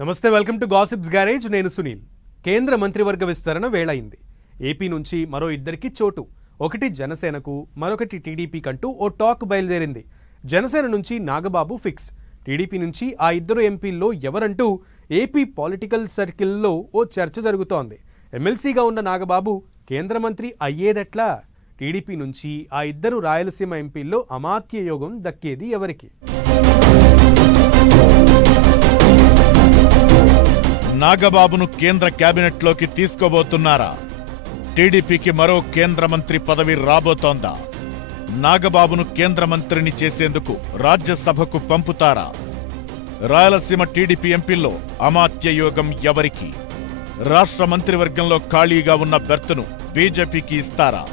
నమస్తే, welcome to gossips garage. నేను సునీల్. కేంద్ర మంత్రివర్గ విస్తరణ వేళయింది. ఏపీ నుంచి మరో ఇద్దరికి చోటు. ఒకటి జనసేనకు, మరొకటి టీడీపీ కంటూ ఓ టాక్ బయలుదేరింది. జనసేన నుంచి నాగబాబు ఫిక్స్. టీడీపీ నుంచి ఆ ఇద్దరు ఎంపీల్లో ఎవరంటూ ఏపీ పొలిటికల్ సర్కిల్లో ఓ చర్చ జరుగుతోంది. ఎమ్మెల్సీగా ఉన్న నాగబాబు కేంద్ర మంత్రి అయ్యేదెట్లా? టీడీపీ నుంచి ఆ ఇద్దరు రాయలసీమ ఎంపీల్లో అమాత్య యోగం దక్కేది ఎవరికి? నాగబాబును కేంద్ర క్యాబినెట్లోకి తీసుకోబోతున్నారా? టీడీపీకి మరో కేంద్ర మంత్రి పదవి రాబోతోందా? నాగబాబును కేంద్ర మంత్రిని చేసేందుకు రాజ్యసభకు పంపుతారా? రాయలసీమ టీడీపీ ఎంపీల్లో అమాత్య యోగం ఎవరికి? రాష్ట్ర మంత్రివర్గంలో ఖాళీగా ఉన్న బెర్త్ను బీజేపీకి ఇస్తారా?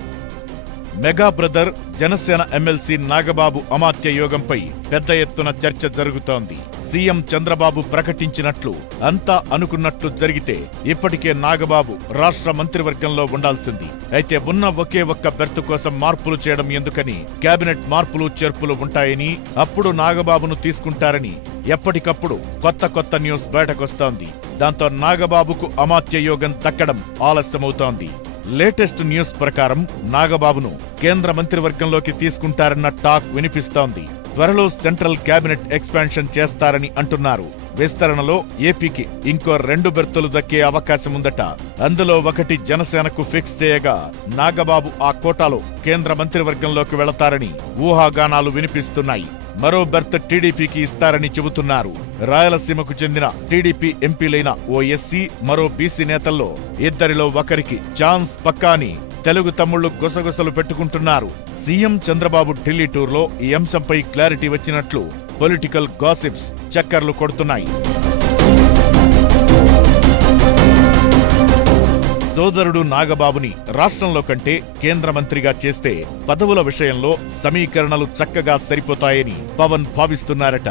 Mega brother Janasena MLC Nagababu అమాత్య యోగంపై పెద్ద ఎత్తున చర్చ జరుగుతోంది. సీఎం చంద్రబాబు ప్రకటించినట్లు అంతా అనుకున్నట్లు జరిగితే ఇప్పటికే నాగబాబు రాష్ట్ర మంత్రివర్గంలో ఉండాల్సింది. అయితే ఉన్న ఒకే ఒక్క బెర్త్ కోసం మార్పులు చేయడం ఎందుకని కేబినెట్ మార్పులు చేర్పులు ఉంటాయని, అప్పుడు నాగబాబును తీసుకుంటారని ఎప్పటికప్పుడు కొత్త న్యూస్ బయటకొస్తోంది. దాంతో నాగబాబుకు అమాత్య యోగం దక్కడం ఆలస్యమవుతోంది. లేటెస్ట్ న్యూస్ ప్రకారం నాగబాబును కేంద్ర మంత్రివర్గంలోకి తీసుకుంటారన్న టాక్ వినిపిస్తోంది. త్వరలో సెంట్రల్ క్యాబినెట్ ఎక్స్పాన్షన్ చేస్తారని అంటున్నారు. విస్తరణలో ఏపీకి ఇంకో 2 బెర్తులు దక్కే అవకాశముందట. అందులో ఒకటి జనసేనకు ఫిక్స్ చేయగా, నాగబాబు ఆ కోటాలో కేంద్ర మంత్రివర్గంలోకి వెళతారని ఊహాగానాలు వినిపిస్తున్నాయి. మరో బెర్త్ టీడీపీకి ఇస్తారని చెబుతున్నారు. రాయలసీమకు చెందిన టీడీపీ ఎంపీలైన ఓ ఎస్సీ, మరో బీసీ నేతల్లో ఇద్దరిలో ఒకరికి ఛాన్స్ పక్కాని తెలుగు తమ్ముళ్లు గుసగుసలు పెట్టుకుంటున్నారు. సీఎం చంద్రబాబు ఢిల్లీ టూర్లో ఈ అంశంపై క్లారిటీ వచ్చినట్లు పొలిటికల్ గాసిప్స్ చక్కర్లు కొడుతున్నాయి. సోదరుడు నాగబాబుని రాష్ట్రంలో కంటే కేంద్ర మంత్రిగా చేస్తే పదవుల విషయంలో సమీకరణలు చక్కగా సరిపోతాయని పవన్ భావిస్తున్నారట.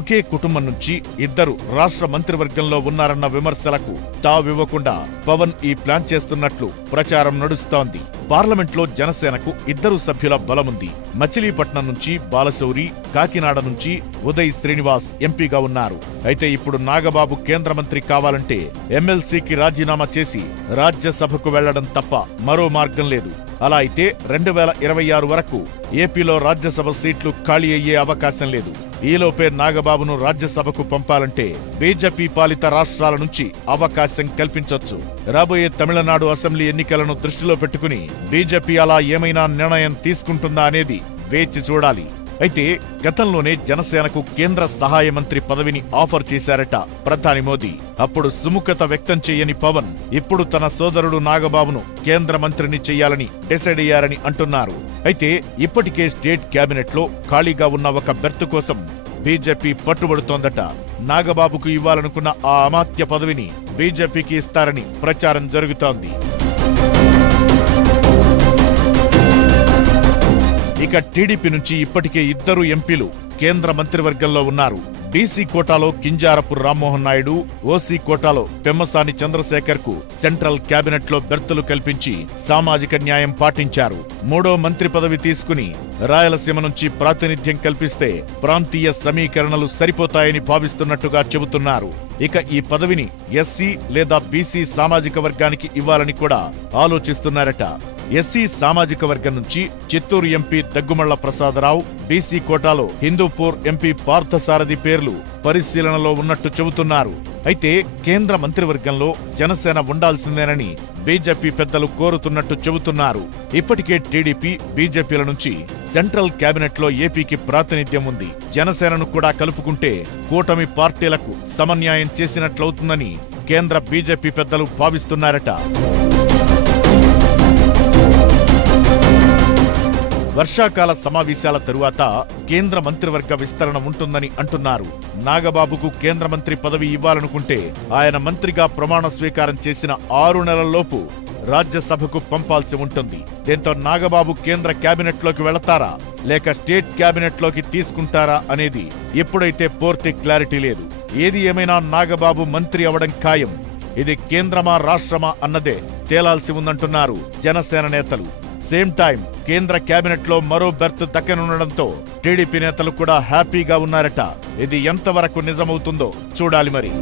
ఒకే కుటుంబం నుంచి ఇద్దరు రాష్ట్ర మంత్రివర్గంలో ఉన్నారన్న విమర్శలకు తావివ్వకుండా పవన్ ఈ ప్లాన్ చేస్తున్నట్లు ప్రచారం నడుస్తోంది. పార్లమెంట్లో జనసేనకు 2 సభ్యుల బలముంది. మచిలీపట్నం నుంచి బాలశౌరి, కాకినాడ నుంచి ఉదయ్ శ్రీనివాస్ ఎంపీగా ఉన్నారు. అయితే ఇప్పుడు నాగబాబు కేంద్ర మంత్రి కావాలంటే ఎమ్మెల్సీకి రాజీనామా చేసి రాజ్యసభకు వెళ్లడం తప్ప మరో మార్గం లేదు. అలా అయితే 2026 వరకు ఏపీలో రాజ్యసభ సీట్లు ఖాళీ అయ్యే అవకాశం లేదు. ఈలోపే నాగబాబును రాజ్యసభకు పంపాలంటే బీజేపీ పాలిత రాష్ట్రాల నుంచి అవకాశం కల్పించొచ్చు. రాబోయే తమిళనాడు అసెంబ్లీ ఎన్నికలను దృష్టిలో పెట్టుకుని బీజేపీ అలా ఏమైనా నిర్ణయం తీసుకుంటుందా అనేది వేచి చూడాలి. అయితే గతంలోనే జనసేనకు కేంద్ర సహాయ మంత్రి పదవిని ఆఫర్ చేశారట ప్రధాని మోదీ. అప్పుడు సుముఖత వ్యక్తం చేయని పవన్ ఇప్పుడు తన సోదరుడు నాగబాబును కేంద్ర మంత్రిని చెయ్యాలని డిసైడ్ అయ్యారని అంటున్నారు. అయితే ఇప్పటికే స్టేట్ క్యాబినెట్ లో ఖాళీగా ఉన్న ఒక బెర్త్ కోసం బీజేపీ పట్టుబడుతోందట. నాగబాబుకు ఇవ్వాలనుకున్న ఆ అమాత్య పదవిని బీజేపీకి ఇస్తారని ప్రచారం జరుగుతోంది. ఇక టీడీపీ నుంచి ఇప్పటికే 2 ఎంపీలు కేంద్ర మంత్రివర్గంలో ఉన్నారు. బీసీ కోటాలో కింజారపు రామ్మోహన్ నాయుడు, ఓసీ కోటాలో పెమ్మసాని చంద్రశేఖర్ కు సెంట్రల్ క్యాబినెట్ లో బెర్తులు కల్పించి సామాజిక న్యాయం పాటించారు. 3వ మంత్రి పదవి తీసుకుని రాయలసీమ నుంచి ప్రాతినిధ్యం కల్పిస్తే ప్రాంతీయ సమీకరణలు సరిపోతాయని భావిస్తున్నట్టుగా చెబుతున్నారు. ఇక ఈ పదవిని ఎస్సీ లేదా బీసీ సామాజిక వర్గానికి ఇవ్వాలని కూడా ఆలోచిస్తున్నారట. ఎస్సీ సామాజిక వర్గం నుంచి చిత్తూరు ఎంపీ దగ్గుమళ్ల ప్రసాదరావు, బీసీ కోటాలో హిందూపూర్ ఎంపీ పార్థసారథి పేర్లు పరిశీలనలో ఉన్నట్టు చెబుతున్నారు. అయితే కేంద్ర మంత్రివర్గంలో జనసేన ఉండాల్సిందేనని బీజేపీ పెద్దలు కోరుతున్నట్టు చెబుతున్నారు. ఇప్పటికే టీడీపీ, బీజేపీల నుంచి సెంట్రల్ క్యాబినెట్ లో ఏపీకి ప్రాతినిధ్యం ఉంది. జనసేనను కూడా కలుపుకుంటే కూటమి పార్టీలకు సమన్యాయం చేసినట్లవుతుందని కేంద్ర బీజేపీ పెద్దలు భావిస్తున్నారట. వర్షాకాల సమావేశాల తరువాత కేంద్ర మంత్రివర్గ విస్తరణ ఉంటుందని అంటున్నారు. నాగబాబుకు కేంద్ర మంత్రి పదవి ఇవ్వాలనుకుంటే ఆయన మంత్రిగా ప్రమాణ స్వీకారం చేసిన 6 నెలల్లోపు రాజ్యసభకు పంపాల్సి ఉంటుంది. దీంతో నాగబాబు కేంద్ర క్యాబినెట్లోకి వెళతారా లేక స్టేట్ క్యాబినెట్లోకి తీసుకుంటారా అనేది ఇప్పుడైతే పూర్తి క్లారిటీ లేదు. ఏది ఏమైనా నాగబాబు మంత్రి అవడం ఖాయం. ఇది కేంద్రమా రాష్ట్రమా అన్నదే తేలాల్సి ఉందంటున్నారు జనసేన నేతలు. సేమ్ టైం కేంద్ర క్యాబినెట్ లో మరో బెర్త్ దక్కనుండడంతో టీడీపీ నేతలు కూడా హ్యాపీగా ఉన్నారట. ఇది ఎంతవరకు నిజమవుతుందో చూడాలి మరి.